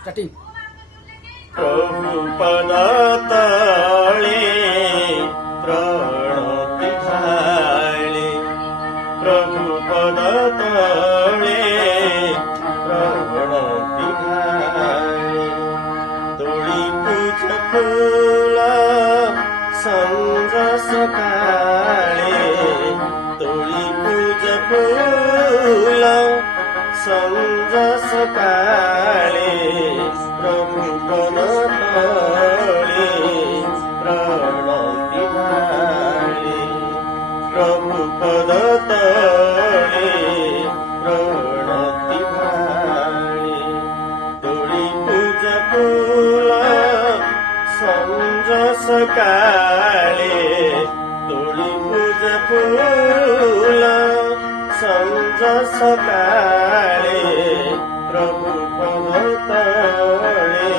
Starting. प्रभु पद तळे प्रणति ढाळे, प्रभु पद तळे प्रणति ढाळे, तोळी पूज फूल संज सकाळे, तोळी पूज फूल संज सकाळे, प्रभु पद तळे प्रणति ढाळे, प्रभु पद तळे प्रणति ढाळे, तोळी पूज फूल संज सकाळे, तोळी पूज फूल संज सकाळे, प्रभु पद तळे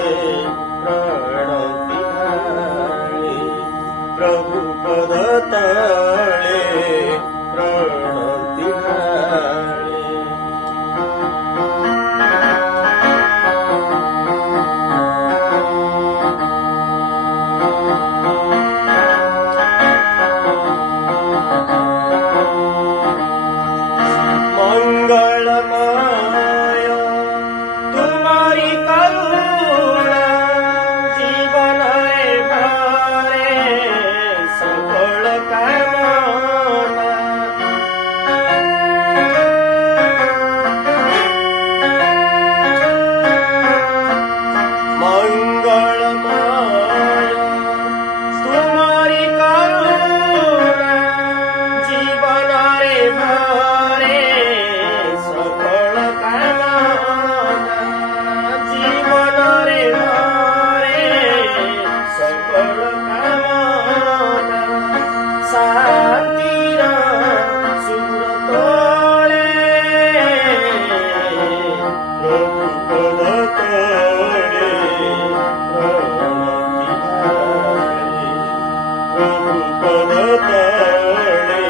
प्रणति ढाळे, प्रभु पद तळे प्रणति ढाळे। मंगलमय तुम्हारी करुणा, जीवन भरे सकल कामना, मंगलमय तुम्हारी करुणा, जीवन भरे सकल कामना, जीवन भरे सकल कामना, शान्तिर सुर तोळे प्रभु पद तळे प्रणति ढाळे, प्रभु पद तळे